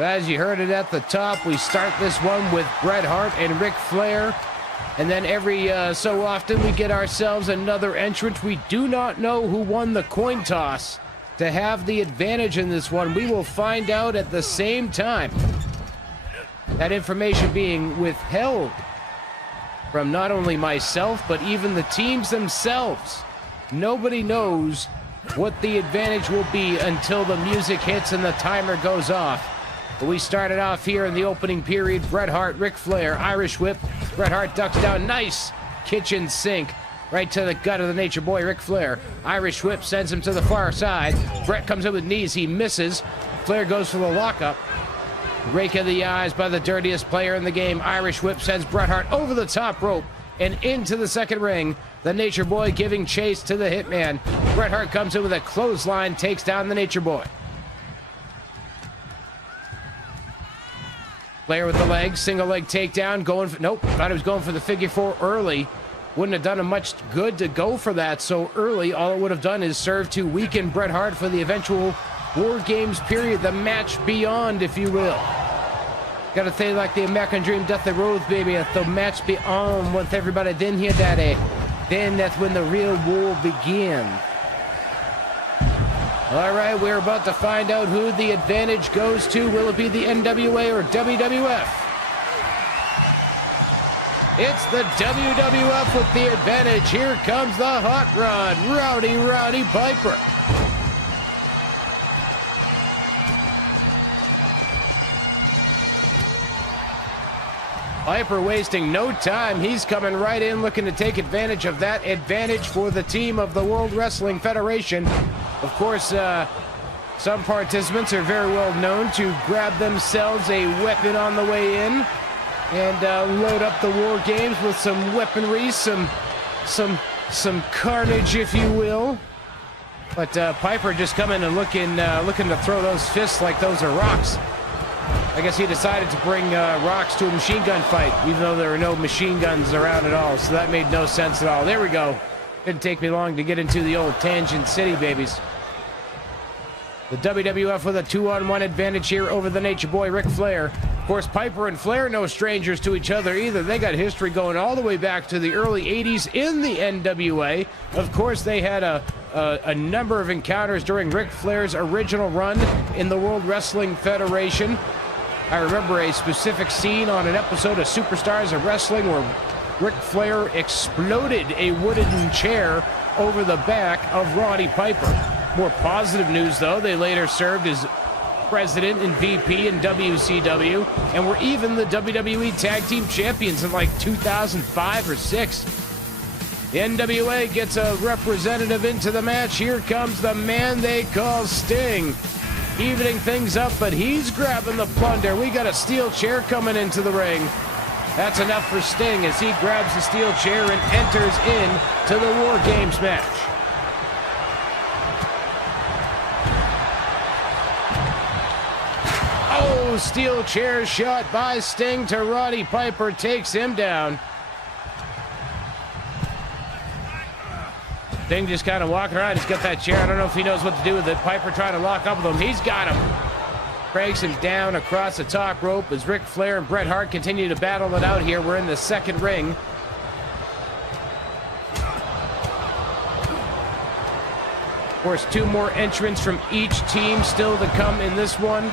As you heard it at the top, we start this one with Bret Hart and Ric Flair. And then every so often we get ourselves another entrant. We do not know who won the coin toss to have the advantage in this one. We will find out at the same time. That information being withheld from not only myself, but even the teams themselves. Nobody knows what the advantage will be until the music hits and the timer goes off. But we started off here in the opening period. Bret Hart, Ric Flair, Irish whip. Bret Hart ducks down. Nice kitchen sink right to the gut of the Nature Boy, Ric Flair. Irish whip sends him to the far side. Bret comes in with knees. He misses. Flair goes for the lockup. Rake of the eyes by the dirtiest player in the game. Irish whip sends Bret Hart over the top rope and into the second ring. The Nature Boy giving chase to the Hitman. Bret Hart comes in with a clothesline, takes down the Nature Boy. Flair with the leg, single leg takedown, going for, nope, thought he was going for the figure four early. Wouldn't have done him much good to go for that so early. All it would have done is serve to weaken Bret Hart for the eventual War Games period, the match beyond, if you will. Gotta say like the American Dream, Death the Rhodes, baby, at the match beyond with everybody then here, daddy. Then that's when the real war begins. All right, we're about to find out who the advantage goes to. Will it be the NWA or WWF? It's the WWF with the advantage. Here comes the hot rod, Roddy Piper. Piper wasting no time. He's coming right in looking to take advantage of that advantage for the team of the World Wrestling Federation. Of course, some participants are very well known to grab themselves a weapon on the way in and load up the War Games with some weaponry, some carnage, if you will. But Piper just coming and looking to throw those fists like those are rocks. I guess he decided to bring rocks to a machine gun fight, even though there were no machine guns around at all, so that made no sense at all. There we go. Didn't take me long to get into the old Tangent City, babies. The WWF with a 2-on-1 advantage here over the Nature Boy, Ric Flair. Of course, Piper and Flair no strangers to each other either. They got history going all the way back to the early 80s in the NWA. Of course, they had a number of encounters during Ric Flair's original run in the World Wrestling Federation. I remember a specific scene on an episode of Superstars of Wrestling where Ric Flair exploded a wooden chair over the back of Roddy Piper. More positive news, though, they later served as president and VP in WCW and were even the WWE Tag Team Champions in like 2005 or 6. The NWA gets a representative into the match. Here comes the man they call Sting. Evening things up, but he's grabbing the plunder. We got a steel chair coming into the ring. That's enough for Sting as he grabs the steel chair and enters in to the War Games match. Oh, steel chair shot by Sting to Roddy Piper, takes him down. Sting just kind of walking around. He's got that chair. I don't know if he knows what to do with it. Piper trying to lock up with him. He's got him. Breaks him down across the top rope as Ric Flair and Bret Hart continue to battle it out here. We're in the second ring. Of course, 2 more entrants from each team still to come in this one.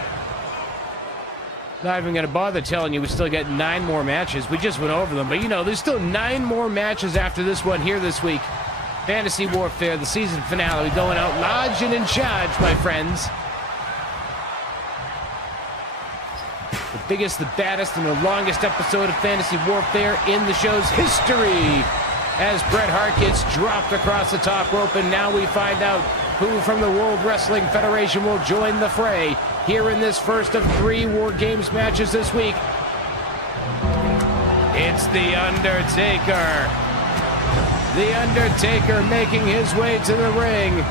Not even going to bother telling you we still got 9 more matches. We just went over them. But, you know, there's still 9 more matches after this one here this week. Fantasy Warfare, the season finale, going out large and in charge, my friends. The biggest, the baddest, and the longest episode of Fantasy Warfare in the show's history. As Bret Hart gets dropped across the top rope, and now we find out who from the World Wrestling Federation will join the fray here in this first of 3 War Games matches this week. It's The Undertaker. The Undertaker making his way to the ring,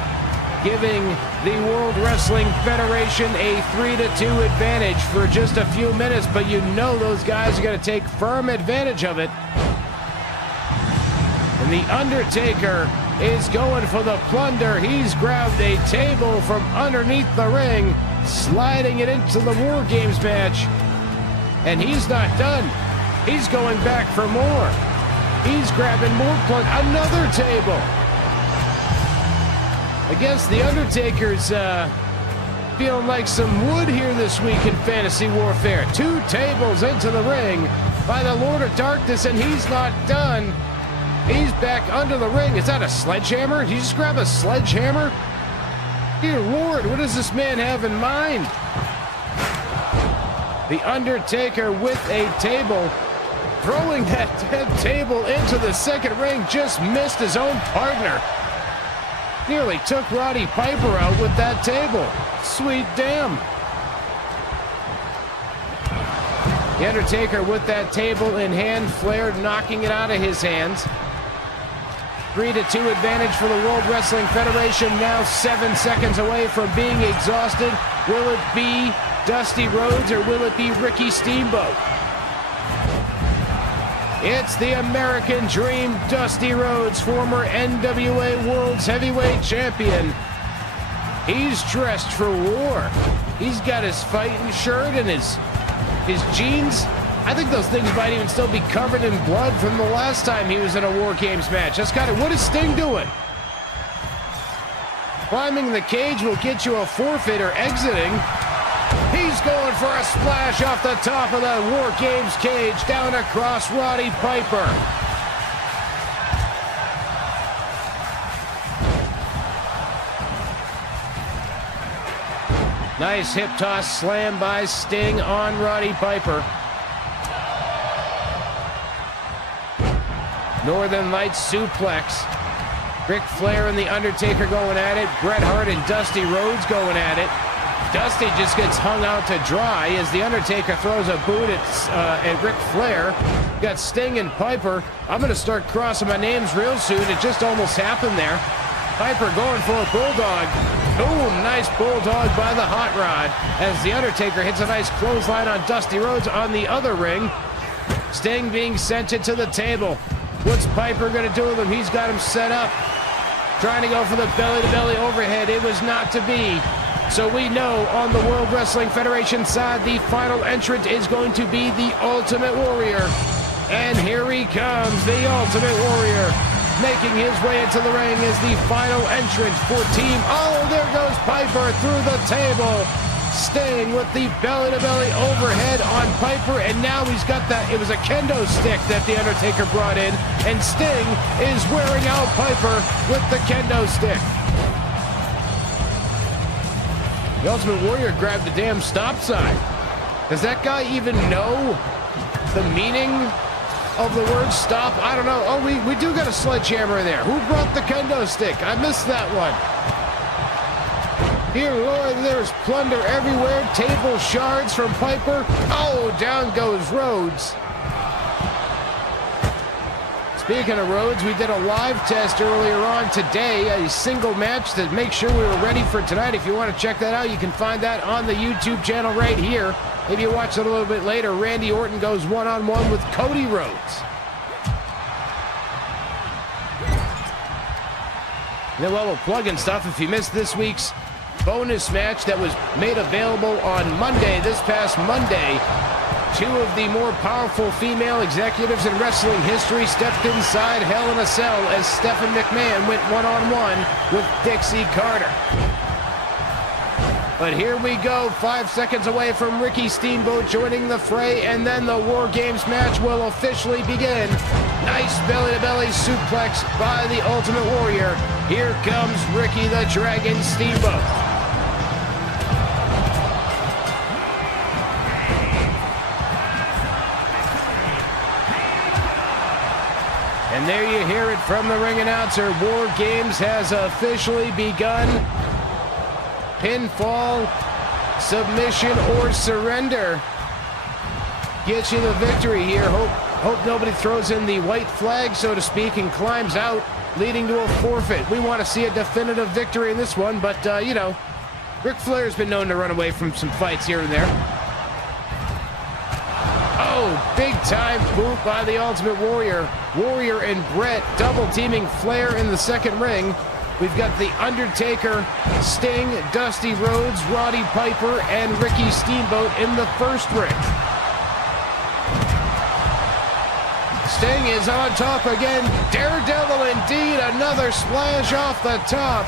giving the World Wrestling Federation a 3-2 advantage for just a few minutes, but you know those guys are going to take firm advantage of it. And The Undertaker is going for the plunder. He's grabbed a table from underneath the ring, sliding it into the War Games match. And he's not done. He's going back for more. He's grabbing more plug. Another table. Against the Undertaker's feeling like some wood here this week in Fantasy Warfare. 2 tables into the ring by the Lord of Darkness, and he's not done. He's back under the ring. Is that a sledgehammer? Did you just grab a sledgehammer? Dear Lord, what does this man have in mind? The Undertaker with a table. Throwing that table into the second ring, just missed his own partner. Nearly took Roddy Piper out with that table. Sweet damn. The Undertaker with that table in hand, Flair knocking it out of his hands. 3-2 advantage for the World Wrestling Federation, now 7 seconds away from being exhausted. Will it be Dusty Rhodes or will it be Ricky Steamboat? It's the American Dream, Dusty Rhodes, former NWA World's Heavyweight Champion. He's dressed for war. He's got his fighting shirt and his jeans. I think those things might even still be covered in blood from the last time he was in a War Games match. That's kind of, what is Sting doing? Climbing the cage will get you a forfeit or exiting. He's going for a splash off the top of the War Games cage down across Roddy Piper. Nice hip toss slam by Sting on Roddy Piper. Northern Lights suplex. Ric Flair and The Undertaker going at it. Bret Hart and Dusty Rhodes going at it. Dusty just gets hung out to dry as The Undertaker throws a boot at Ric Flair. Got Sting and Piper. I'm going to start crossing my names real soon. It just almost happened there. Piper going for a bulldog. Boom, nice bulldog by the Hot Rod as The Undertaker hits a nice clothesline on Dusty Rhodes on the other ring. Sting being sent to the table. What's Piper going to do with him? He's got him set up. Trying to go for the belly-to-belly overhead. It was not to be. So we know on the World Wrestling Federation side, the final entrant is going to be the Ultimate Warrior. And here he comes, the Ultimate Warrior. Making his way into the ring is the final entrant for team. Oh, there goes Piper through the table. Sting with the belly-to-belly overhead on Piper, and now he's got that. It was a kendo stick that The Undertaker brought in, and Sting is wearing out Piper with the kendo stick. The Ultimate Warrior grabbed the damn stop sign. Does that guy even know the meaning of the word stop? I don't know. Oh, we do got a sledgehammer in there. Who brought the kendo stick? I missed that one. Dear Lord, there's plunder everywhere. Table shards from Piper. Oh, down goes Rhodes. Speaking of Rhodes, we did a live test earlier on today, a single match to make sure we were ready for tonight. If you want to check that out, you can find that on the YouTube channel right here. Maybe you watch it a little bit later. Randy Orton goes one-on-one with Cody Rhodes. And then while we're plugging stuff, if you missed this week's bonus match that was made available on Monday, this past Monday, 2 of the more powerful female executives in wrestling history stepped inside Hell in a Cell as Stephanie McMahon went one-on-one with Dixie Carter. But here we go, 5 seconds away from Ricky Steamboat joining the fray, and then the War Games match will officially begin. Nice belly-to-belly suplex by the Ultimate Warrior. Here comes Ricky the Dragon Steamboat. And there you hear it from the ring announcer. War Games has officially begun. Pinfall, submission, or surrender gets you the victory here. Hope nobody throws in the white flag, so to speak, and climbs out, leading to a forfeit. We want to see a definitive victory in this one, but, you know, Ric Flair's been known to run away from some fights here and there. Oh, big-time boot by the Ultimate Warrior. Warrior and Bret double-teaming Flair in the second ring. We've got The Undertaker, Sting, Dusty Rhodes, Roddy Piper, and Ricky Steamboat in the first ring. Sting is on top again. Daredevil indeed. Another splash off the top.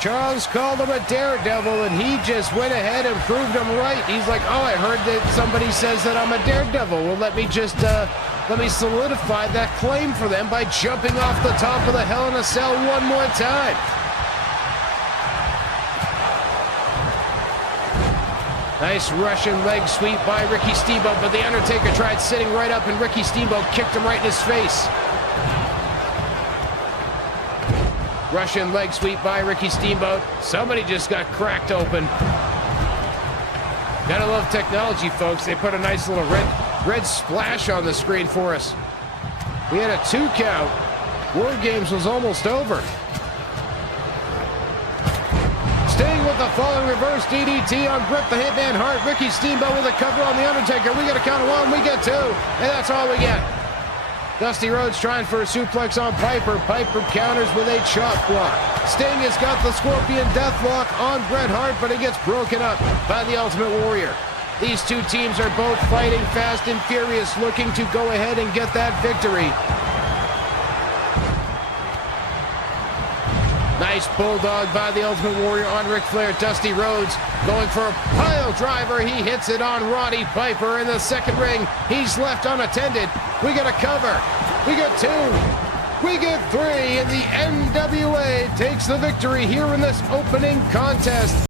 Charles called him a daredevil, and he just went ahead and proved him right. He's like, oh, I heard that somebody says that I'm a daredevil. Well, let me solidify that claim for them by jumping off the top of the Hell in a Cell one more time. Nice Russian leg sweep by Ricky Steamboat, but The Undertaker tried sitting right up, and Ricky Steamboat kicked him right in his face. Russian leg sweep by Ricky Steamboat. Somebody just got cracked open. Gotta love technology, folks. They put a nice little red splash on the screen for us. We had a 2 count. War Games was almost over. Sting with the falling reverse DDT on Bret the Hitman Hart. Ricky Steamboat with a cover on The Undertaker. We get a count of 1, we get 2, and that's all we get. Dusty Rhodes trying for a suplex on Piper. Piper counters with a chop block. Sting has got the Scorpion Deathlock on Bret Hart, but it gets broken up by the Ultimate Warrior. These two teams are both fighting fast and furious, looking to go ahead and get that victory. Nice bulldog by the Ultimate Warrior on Ric Flair. Dusty Rhodes going for a pile driver. He hits it on Roddy Piper in the second ring. He's left unattended. We get a cover. We get 2. We get 3. And the NWA takes the victory here in this opening contest.